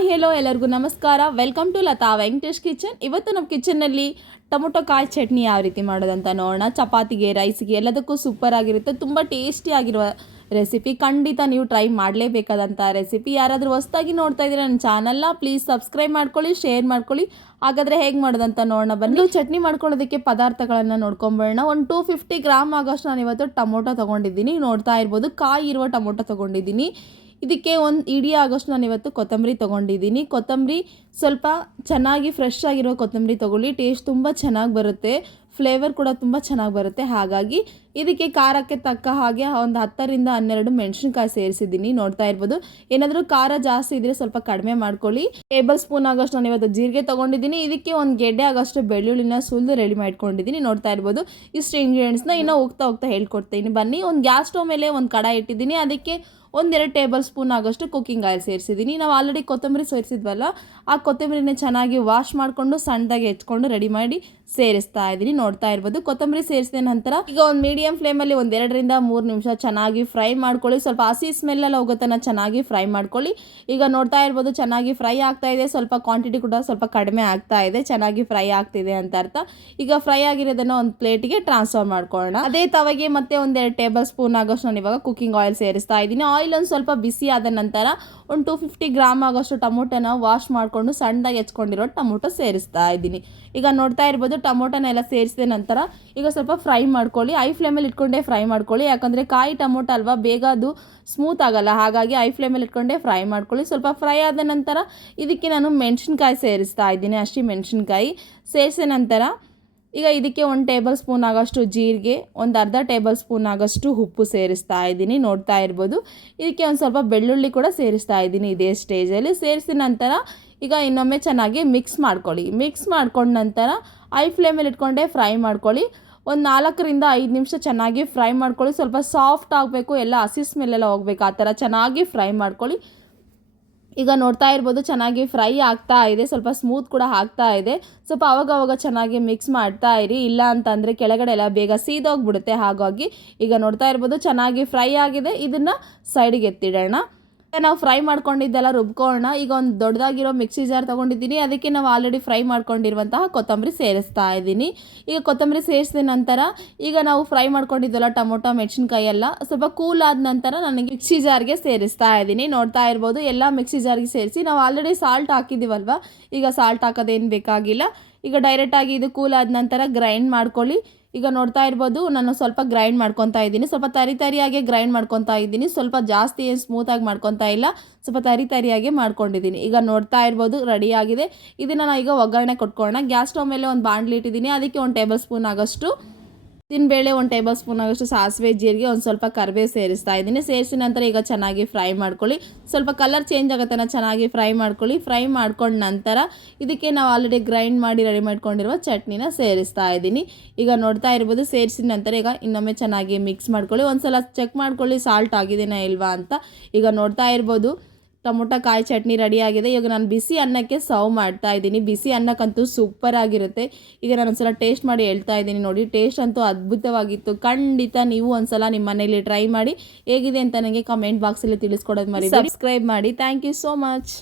Hi hello ಎಲ್ಲರಿಗೂ ನಮಸ್ಕಾರ. Welcome to Latha Venkatesh kitchen. ಇವತ್ತು ನಮ್ಮ ಕಿಚನ್ನಲ್ಲಿ ಟೊಮೊಟೊ ಕಾಯಿ ಚಟ್ನಿ ಯಾವ ರೀತಿ ಮಾಡೋದಂತ ನೋಡೋಣ. ಚಪಾತಿಗೆ, ರೈಸ್ಗೆ ಎಲ್ಲದಕ್ಕೂ ಸೂಪರ್ ಆಗಿರುತ್ತೆ. ತುಂಬ ಟೇಸ್ಟಿಯಾಗಿರುವ ರೆಸಿಪಿ. ಖಂಡಿತ ನೀವು ಟ್ರೈ ಮಾಡಲೇಬೇಕಾದಂಥ ರೆಸಿಪಿ. ಯಾರಾದರೂ ಹೊಸದಾಗಿ ನೋಡ್ತಾ ಇದ್ದೀರಾ ನನ್ನ ಚಾನಲ್ನ ಪ್ಲೀಸ್ ಸಬ್ಸ್ಕ್ರೈಬ್ ಮಾಡ್ಕೊಳ್ಳಿ, ಶೇರ್ ಮಾಡ್ಕೊಳ್ಳಿ. ಹಾಗಾದರೆ ಹೇಗೆ ಮಾಡೋದಂತ ನೋಡೋಣ ಬನ್ನಿ. ಚಟ್ನಿ ಮಾಡ್ಕೊಳ್ಳೋದಕ್ಕೆ ಪದಾರ್ಥಗಳನ್ನು ನೋಡ್ಕೊಂಬರೋಣ. ಒಂದು 250 ಗ್ರಾಮ್ ಆಗೋಷ್ಟು ನಾನು ಇವತ್ತು ಟೊಮೊಟೊ ತೊಗೊಂಡಿದ್ದೀನಿ. ನೋಡ್ತಾ ಇರ್ಬೋದು, ಕಾಯಿ ಇರುವ ಟೊಮೊಟೊ ತೊಗೊಂಡಿದ್ದೀನಿ. ಇದಕ್ಕೆ ಒಂದು ಇಡೀ ಆಗೋಷ್ಟು ನಾನು ಇವತ್ತು ಕೊತ್ತಂಬರಿ ತೊಗೊಂಡಿದ್ದೀನಿ. ಕೊತ್ತಂಬರಿ ಸ್ವಲ್ಪ ಚೆನ್ನಾಗಿ ಫ್ರೆಶ್ ಆಗಿರೋ ಕೊತ್ತಂಬರಿ ತೊಗೊಳ್ಳಿ. ಟೇಸ್ಟ್ ತುಂಬ ಚೆನ್ನಾಗಿ ಬರುತ್ತೆ, ಫ್ಲೇವರ್ ಕೂಡ ತುಂಬ ಚೆನ್ನಾಗಿ ಬರುತ್ತೆ. ಹಾಗಾಗಿ ಇದಕ್ಕೆ ಖಾರಕ್ಕೆ ತಕ್ಕ ಹಾಗೆ ಒಂದು 10ರಿಂದ 12 ಮೆಣಸಿನ್ಕಾಯಿ ಸೇರಿಸಿದ್ದೀನಿ. ನೋಡ್ತಾ ಇರ್ಬೋದು. ಏನಾದರೂ ಖಾರ ಜಾಸ್ತಿ ಇದ್ದರೆ ಸ್ವಲ್ಪ ಕಡಿಮೆ ಮಾಡ್ಕೊಳ್ಳಿ. ಟೇಬಲ್ ಸ್ಪೂನ್ ಆಗೋಷ್ಟು ನಾನು ಇವತ್ತು ಜೀರಿಗೆ ತೊಗೊಂಡಿದ್ದೀನಿ. ಇದಕ್ಕೆ ಒಂದು ಗೆಡ್ಡೆ ಆಗೋಷ್ಟು ಬೆಳ್ಳುಳ್ಳಿನ ಸುಲಿದು ರೆಡಿ ಮಾಡ್ಕೊಂಡಿದ್ದೀನಿ. ನೋಡ್ತಾ ಇರ್ಬೋದು. ಇಷ್ಟು ಇಂಗ್ರೀಡಿಯೆಂಟ್ಸ್ನ ಇನ್ನೂ ಹೋಗ್ತಾ ಹೇಳ್ಕೊಡ್ತೀನಿ ಬನ್ನಿ. ಒಂದು ಗ್ಯಾಸ್ ಸ್ಟವ್ ಮೇಲೆ ಒಂದು ಕಡಾಯಿ ಇಟ್ಟಿದ್ದೀನಿ. ಅದಕ್ಕೆ 1-2 ಟೇಬಲ್ ಸ್ಪೂನ್ ಆಗೋಷ್ಟು ಕುಕ್ಕಿಂಗ್ ಆಯಿಲ್ ಸೇರಿಸಿದ್ದೀನಿ. ನಾವು ಆಲ್ರೆಡಿ ಕೊತ್ತಂಬರಿ ಸೇರಿಸಿದ್ವಲ್ಲ, ಆ ಕೊತ್ತಂಬರಿನ ಚೆನ್ನಾಗಿ ವಾಶ್ ಮಾಡಿಕೊಂಡು ಸಣ್ಣದಾಗಿ ಹೆಚ್ಕೊಂಡು ರೆಡಿ ಮಾಡಿ ಸೇರಿಸ್ತಾ ಇದ್ದೀನಿ. ನೋಡ್ತಾ ಇರ್ಬೋದು. ಕೊತ್ತಂಬರಿ ಸೇರಿಸಿದ ನಂತರ ಈಗ ಒಂದು ಮೀಡಿಯಂ ಫ್ಲೇಮಲ್ಲಿ 1-2ರಿಂದ 3 ನಿಮಿಷ ಚೆನ್ನಾಗಿ ಫ್ರೈ ಮಾಡ್ಕೊಳ್ಳಿ. ಸ್ವಲ್ಪ ಹಸಿ ಸ್ಮೆಲ್ಲೆಲ್ಲ ಹೋಗೋತನ ಚೆನ್ನಾಗಿ ಫ್ರೈ ಮಾಡ್ಕೊಳ್ಳಿ. ಈಗ ನೋಡ್ತಾ ಇರ್ಬೋದು, ಚೆನ್ನಾಗಿ ಫ್ರೈ ಆಗ್ತಾ ಇದೆ. ಸ್ವಲ್ಪ ಕ್ವಾಂಟಿಟಿ ಕೂಡ ಸ್ವಲ್ಪ ಕಡಿಮೆ ಆಗ್ತಾ ಇದೆ. ಚೆನ್ನಾಗಿ ಫ್ರೈ ಆಗ್ತಿದೆ ಅಂತ ಅರ್ಥ. ಈಗ ಫ್ರೈ ಆಗಿರೋದನ್ನು ಒಂದು ಪ್ಲೇಟಿಗೆ ಟ್ರಾನ್ಸ್ಫರ್ ಮಾಡ್ಕೊಳ್ಳೋಣ. ಅದೇ ತವಗೆ ಮತ್ತೆ 1-2 ಟೇಬಲ್ ಸ್ಪೂನ್ ಆಗೋಷ್ಟು ನಾನು ಇವಾಗ ಕುಕ್ಕಿಂಗ್ ಆಯಿಲ್ ಸೇರಿಸ್ತಾ ಇದ್ದೀನಿ. ಆಯಿಲ್ ಒಂದು ಸ್ವಲ್ಪ ಬಿಸಿ ಆದ ನಂತರ ಒಂದು 250 ಗ್ರಾಮ್ ಆಗೋಷ್ಟು ಟೊಮೊಟೊನ ವಾಶ್ ಮಾಡಿಕೊಂಡು ಸಣ್ಣದಾಗಿ ಹೆಚ್ಕೊಂಡಿರೋ ಟೊಮೊಟೊ ಸೇರಿಸ್ತಾ ಇದ್ದೀನಿ. ಈಗ ನೋಡ್ತಾ ಇರ್ಬೋದು, ಟೊಮೊಟೊನ ಎಲ್ಲ ಸೇರಿಸಿದ ನಂತರ ಈಗ ಸ್ವಲ್ಪ ಫ್ರೈ ಮಾಡ್ಕೊಳ್ಳಿ. ಐ ಫ್ಲೇಮಲ್ಲಿ ಇಟ್ಕೊಂಡೇ ಫ್ರೈ ಮಾಡ್ಕೊಳ್ಳಿ. ಯಾಕಂದರೆ ಕಾಯಿ ಟೊಮೊಟೊ ಅಲ್ವಾ, ಬೇಗ ಅದು ಸ್ಮೂತ್ ಆಗಲ್ಲ. ಹಾಗಾಗಿ ಐ ಫ್ಲೇಮಲ್ಲಿ ಇಟ್ಕೊಂಡೇ ಫ್ರೈ ಮಾಡ್ಕೊಳ್ಳಿ. ಸ್ವಲ್ಪ ಫ್ರೈ ಆದ ನಂತರ ಇದಕ್ಕೆ ನಾನು ಮೆಣಸಿನ್ಕಾಯಿ ಸೇರಿಸ್ತಾ ಇದ್ದೀನಿ. ಹಸಿ ಮೆಣಸಿನ್ಕಾಯಿ ಸೇರಿಸಿದ ನಂತರ ಈಗ ಇದಕ್ಕೆ 1 ಟೇಬಲ್ ಸ್ಪೂನ್ ಆಗೋಷ್ಟು ಜೀರಿಗೆ, ಒಂದು ಅರ್ಧ ಟೇಬಲ್ ಸ್ಪೂನ್ ಆಗೋಷ್ಟು ಉಪ್ಪು ಸೇರಿಸ್ತಾ ಇದ್ದೀನಿ. ನೋಡ್ತಾ ಇರ್ಬೋದು. ಇದಕ್ಕೆ ಒಂದು ಸ್ವಲ್ಪ ಬೆಳ್ಳುಳ್ಳಿ ಕೂಡ ಸೇರಿಸ್ತಾ ಇದ್ದೀನಿ. ಇದೇ ಸ್ಟೇಜಲ್ಲಿ ಸೇರಿಸಿದ ನಂತರ ಈಗ ಇನ್ನೊಮ್ಮೆ ಚೆನ್ನಾಗಿ ಮಿಕ್ಸ್ ಮಾಡ್ಕೊಳ್ಳಿ. ಮಿಕ್ಸ್ ಮಾಡ್ಕೊಂಡ ನಂತರ ಐ ಫ್ಲೇಮಲ್ಲಿ ಇಟ್ಕೊಂಡೇ ಫ್ರೈ ಮಾಡ್ಕೊಳ್ಳಿ. ಒಂದು 4ರಿಂದ 5 ನಿಮಿಷ ಚೆನ್ನಾಗಿ ಫ್ರೈ ಮಾಡ್ಕೊಳ್ಳಿ. ಸ್ವಲ್ಪ ಸಾಫ್ಟ್ ಆಗಬೇಕು, ಎಲ್ಲ ಹಸಿ ಸ್ಮೆಲ್ಲೆಲ್ಲ ಹೋಗ್ಬೇಕು. ಆ ಥರ ಚೆನ್ನಾಗಿ ಫ್ರೈ ಮಾಡ್ಕೊಳ್ಳಿ. ಈಗ ನೋಡ್ತಾ ಇರ್ಬೋದು, ಚೆನ್ನಾಗಿ ಫ್ರೈ ಆಗ್ತಾ ಇದೆ. ಸ್ವಲ್ಪ ಸ್ಮೂತ್ ಕೂಡ ಆಗ್ತಾ ಇದೆ. ಸ್ವಲ್ಪ ಅವಾಗವಾಗ ಚೆನ್ನಾಗಿ ಮಿಕ್ಸ್ ಮಾಡ್ತಾ ಇರಿ. ಇಲ್ಲ ಅಂತಂದರೆ ಕೆಳಗಡೆ ಎಲ್ಲ ಬೇಗ ಸೀದೋಗ್ಬಿಡುತ್ತೆ. ಹಾಗಾಗಿ ಈಗ ನೋಡ್ತಾ ಇರ್ಬೋದು, ಚೆನ್ನಾಗಿ ಫ್ರೈ ಆಗಿದೆ. ಇದನ್ನು ಸೈಡಿಗೆ ಎತ್ತಿಡೋಣ. ನಾವು ಫ್ರೈ ಮಾಡ್ಕೊಂಡಿದ್ದೆಲ್ಲ ರುಬ್ಕೊಳ್ಳೋಣ. ಈಗ ಒಂದು ದೊಡ್ಡದಾಗಿರೋ ಮಿಕ್ಸಿ ಜಾರ್ ತೊಗೊಂಡಿದ್ದೀನಿ. ಅದಕ್ಕೆ ನಾವು ಆಲ್ರೆಡಿ ಫ್ರೈ ಮಾಡ್ಕೊಂಡಿರುವಂತಹ ಕೊತ್ತಂಬರಿ ಸೇರಿಸ್ತಾ ಇದ್ದೀನಿ. ಈಗ ಕೊತ್ತಂಬರಿ ಸೇರಿಸಿದ ನಂತರ ಈಗ ನಾವು ಫ್ರೈ ಮಾಡ್ಕೊಂಡಿದ್ದೆಲ್ಲ ಟೊಮೊಟೊ, ಮೆಣಸಿನ್ಕಾಯಿ ಎಲ್ಲ ಸ್ವಲ್ಪ ಕೂಲ್ ಆದ ನಂತರ ನನಗೆ ಮಿಕ್ಸಿ ಜಾರ್ಗೆ ಸೇರಿಸ್ತಾ ಇದ್ದೀನಿ. ನೋಡ್ತಾ ಇರ್ಬೋದು, ಎಲ್ಲ ಮಿಕ್ಸಿ ಜಾರ್ಗೆ ಸೇರಿಸಿ ನಾವು ಆಲ್ರೆಡಿ ಸಾಲ್ಟ್ ಹಾಕಿದ್ದೀವಲ್ವ, ಈಗ ಸಾಲ್ಟ್ ಹಾಕೋದೇನು ಬೇಕಾಗಿಲ್ಲ. ಈಗ ಡೈರೆಕ್ಟಾಗಿ ಇದು ಕೂಲ್ ಆದ ನಂತರ ಗ್ರೈಂಡ್ ಮಾಡ್ಕೊಳ್ಳಿ. ಈಗ ನೋಡ್ತಾ ಇರ್ಬೋದು, ನಾನು ಸ್ವಲ್ಪ ಗ್ರೈಂಡ್ ಮಾಡ್ಕೊತಾ ಇದ್ದೀನಿ. ಸ್ವಲ್ಪ ತರಿಯಾಗೆ ಗ್ರೈಂಡ್ ಮಾಡ್ಕೊತಾ ಇದ್ದೀನಿ. ಸ್ವಲ್ಪ ಜಾಸ್ತಿ ಏನು ಸ್ಮೂತಾಗಿ ಮಾಡ್ಕೊತಾ ಇಲ್ಲ, ಸ್ವಲ್ಪ ತರಿಯಾಗೆ ಮಾಡ್ಕೊಂಡಿದ್ದೀನಿ. ಈಗ ನೋಡ್ತಾ ಇರ್ಬೋದು, ರೆಡಿಯಾಗಿದೆ. ಇದನ್ನು ನಾನು ಈಗ ಒಗ್ಗರಣೆ ಕೊಟ್ಕೊಳ್ಳೋಣ. ಗ್ಯಾಸ್ ಸ್ಟವ್ ಮೇಲೆ ಒಂದು ಬಾಣಲಿ ಇಟ್ಟಿದ್ದೀನಿ. ಅದಕ್ಕೆ 1 ಟೇಬಲ್ ಸ್ಪೂನ್ ಆಗೋಷ್ಟು ಉದ್ದಿನಬೇಳೆ, 1 ಟೇಬಲ್ ಸ್ಪೂನ್ ಆಗೋಷ್ಟು ಸಾಸಿವೆ, ಜೀರಿಗೆ, ಒಂದು ಸ್ವಲ್ಪ ಕರಿಬೇವು ಸೇರಿಸ್ತಾ ಇದ್ದೀನಿ. ಸೇರಿಸಿದ ನಂತರ ಈಗ ಚೆನ್ನಾಗಿ ಫ್ರೈ ಮಾಡ್ಕೊಳ್ಳಿ. ಸ್ವಲ್ಪ ಕಲರ್ ಚೇಂಜ್ ಆಗೋತನ ಚೆನ್ನಾಗಿ ಫ್ರೈ ಮಾಡ್ಕೊಳ್ಳಿ. ಫ್ರೈ ಮಾಡ್ಕೊಂಡ ನಂತರ ಇದಕ್ಕೆ ನಾವು ಆಲ್ರೆಡಿ ಗ್ರೈಂಡ್ ಮಾಡಿ ರೆಡಿ ಮಾಡ್ಕೊಂಡಿರುವ ಚಟ್ನಿನ ಸೇರಿಸ್ತಾ ಇದ್ದೀನಿ. ಈಗ ನೋಡ್ತಾ ಇರ್ಬೋದು, ಸೇರಿಸಿದ ನಂತರ ಈಗ ಇನ್ನೊಮ್ಮೆ ಚೆನ್ನಾಗಿ ಮಿಕ್ಸ್ ಮಾಡ್ಕೊಳ್ಳಿ. ಒಂದು ಸಲ ಚೆಕ್ ಮಾಡ್ಕೊಳ್ಳಿ ಸಾಲ್ಟ್ ಆಗಿದೆಯಾ ಇಲ್ವಾ ಅಂತ. ಈಗ ನೋಡ್ತಾ ಇರ್ಬೋದು, ಟೊಮೊಟೊ ಕಾಯಿ ಚಟ್ನಿ ರೆಡಿಯಾಗಿದೆ. ಈಗ ನಾನು ಬಿಸಿ ಅನ್ನಕ್ಕೆ ಸರ್ವ್ ಮಾಡ್ತಾ ಇದ್ದೀನಿ. ಬಿಸಿ ಅನ್ನಕ್ಕಂತೂ ಸೂಪರ್ ಆಗಿರುತ್ತೆ. ಈಗ ನಾನು ಒಂದ್ಸಲ ಟೇಸ್ಟ್ ಮಾಡಿ ಹೇಳ್ತಾ ಇದ್ದೀನಿ. ನೋಡಿ, ಟೇಸ್ಟ್ ಅಂತೂ ಅದ್ಭುತವಾಗಿತ್ತು. ಖಂಡಿತ ನೀವು ಒಂದ್ಸಲ ನಿಮ್ಮ ಮನೇಲಿ ಟ್ರೈ ಮಾಡಿ. ಹೇಗಿದೆ ಅಂತ ನನಗೆ ಕಮೆಂಟ್ ಬಾಕ್ಸಲ್ಲಿ ತಿಳಿಸ್ಕೊಡೋದು ಮರಿಬೇಡಿ. ಸಬ್ಸ್ಕ್ರೈಬ್ ಮಾಡಿ. Thank you so much.